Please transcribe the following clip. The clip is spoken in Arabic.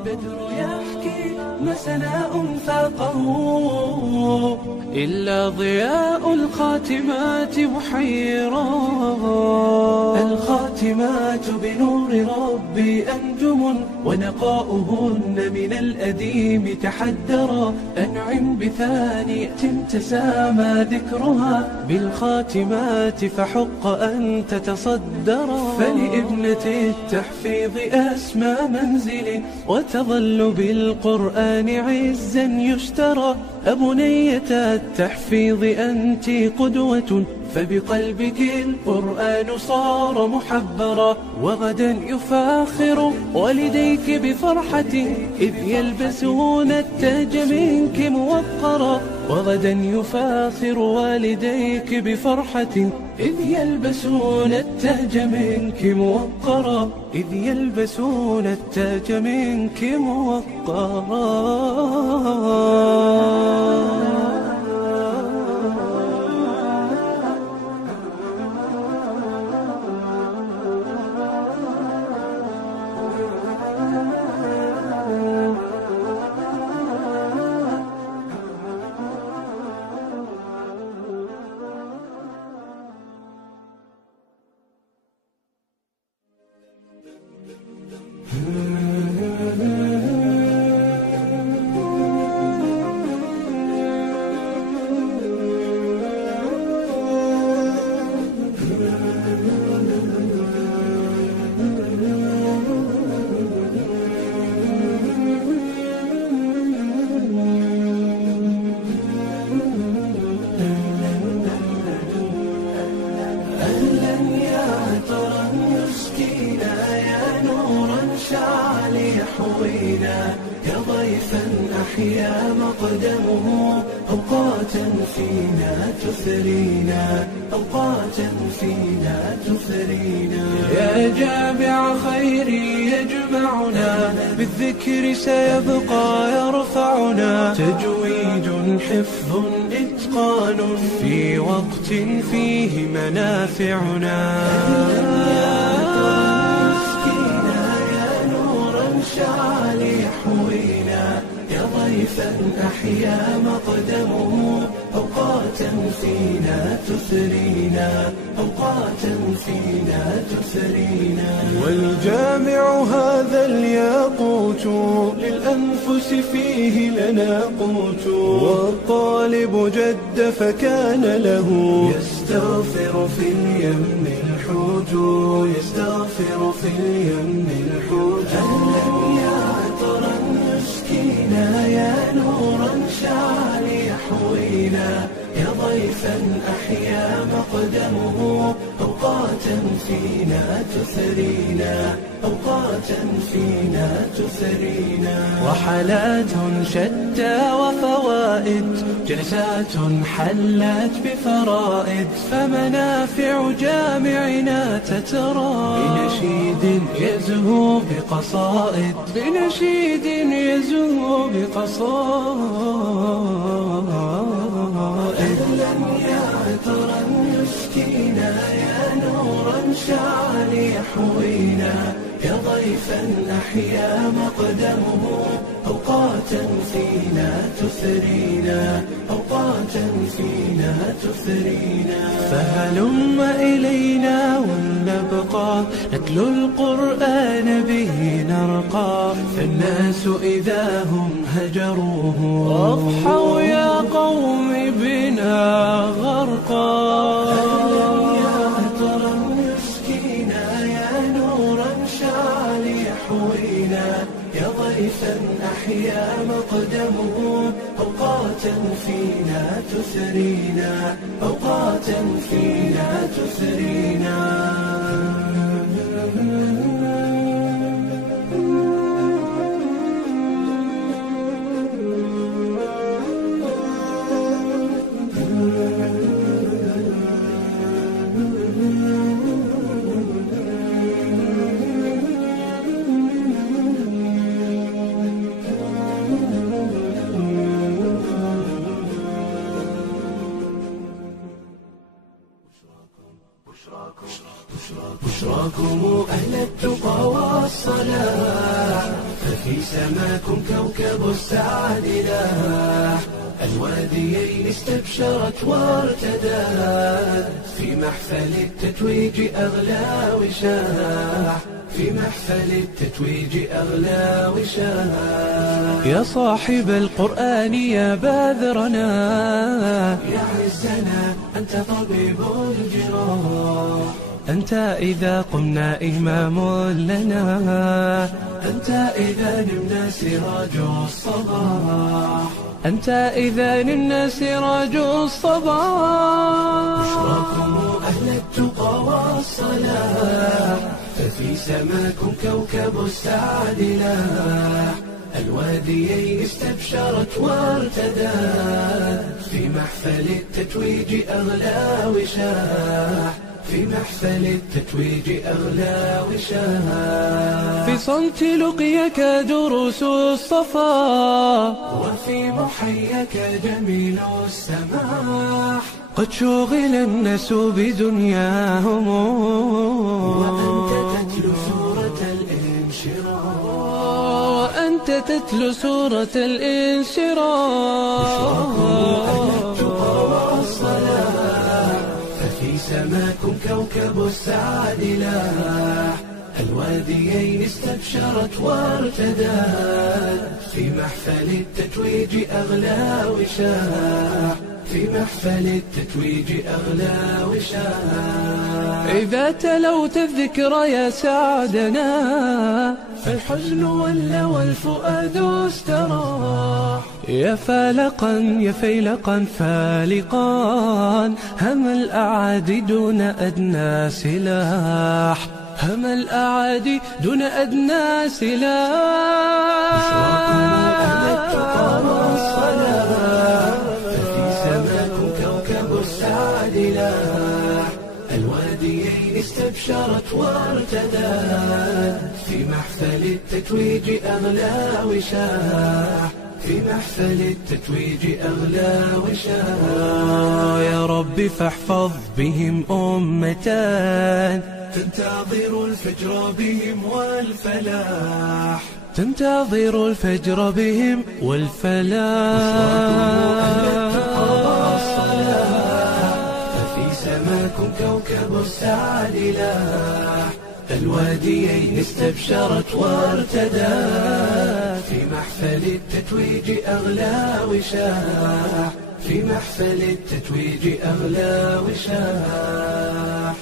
البدر يحكي ما سناء فاقه إلا ضياء الخاتمات محيرا. الخاتمات بنور ربي أنجم ونقاؤهن من الأديم تحدرا. أنعم بثانية تسامى ذكرها بالخاتمات فحق أن تتصدرا. فلابنة التحفيظ أسمى منزل وتظل بالقرآن عزا يشترى. أبنية التحفيظ أنت قدوة فبقلبك القرآن صار محبرا. وغدا يفاخر والديك بفرحة إذ يلبسون التاج منك موقرا. وغدا يفاخر والديك بفرحة إذ يلبسون التاج منك موقرا. إذ يلبسون التاج منك موقرا. يا ضيفا أحيا مقدمه أوقاتا فينا تثرينا. أوقاتا فينا تثرينا. يا جامع خيري يجمعنا بالذكر سيبقى يرفعنا. تجويد حفظ إتقان في وقت فيه منافعنا. شعل يحوينا يا ضيفا أحيا مقدمه أوقاتا فينا تثرينا. أوقاتا فينا تثرينا. والجامع هذا الياقوت للأنفس فيه لنا قوت. والطالب جد فكان له يستغفر في اليم الحوت. يستغفر في اليم الحوت. أهلا يا عطرا يسكينا يا نورا شعل يحوينا يا ضيفا أحيا مقدمه أوقاتا فينا تثرينا. أوقاتا فينا تثرينا. وحالات شتى وفوائد جلسات حلت بفرائد. فمنافع جامعنا تترى بنشيد يزهو بقصائد. بنشيد يزهو بقصائد. أهلا يا عطرا يسكينا يا نورا شعل يحوينا يا ضيفا أحيا مقدمه أوقاتا فينا تثرينا. أوقاتا فينا تثرينا. فهلم إلينا ولنبقى نتلو القرآن به نرقى. فالناس إذا هم هجروه أضحوا يا قوم بنا غرقا. يا ضيفا أحيا مقدمه أوقاتا فينا تثرينا. أوقاتا فينا تثرينا. بشراكم أهل التقى والصلاح ففي سماكم كوكب السعد لاح، الواديين استبشرت وارتدت، في محفل التتويج أغلى وشاح، في محفل التتويج أغلى وشاح. يا صاحب القرآن يا باذرنا، يا عزنا أنت طبيب الجراح، أنت إذا قمنا إمام لنا، أنت إذا نمنا سراج الصباح، أنت إذا نمنا سراج الصباح. بشراكم أهل التقى والصلاح، ففي سماكم كوكب السعد لاح، الواديين استبشرت وارتدت، في محفل التتويج أغلى وشاح، في محفل التتويج أغلى وشاح. في صمت لقيك دروس الصفا، وفي محيك جميل السماح، قد شغل الناس بدنياهم، وأنت تتلو سورة الانشراح، وأنت تتلو سورة الانشراح. ففي سماكم كوكب السعد لاح، الواديين استبشرت وارتدت، في محفل التتويج أغلى وشاح، في محفل التتويج أغلى وشاح. إذا تلوت الذكر يا سعدنا، فالحزن ولى والفؤاد استراح، يا فالقا يا فيلقا فالقا، هم الأعادي دون أدنى سلاح، هم الأعادي دون أدنى سلاح. ففي سماكم كوكب السعد لاح، الواديين استبشرت وارتدت، في محفل التتويج أغلى وشاح، في محفل التتويج أغلى وشاح. يا رب فاحفظ بهم أمة تنتظر الفجر بهم والفلاح، تنتظر الفجر بهم والفلاح. ففي سماكم كوكب السعد لاح، الواديين استبشرت وارتدت، في محفل التتويج أغلى وشاح، في محفل التتويج أغلى وشاح.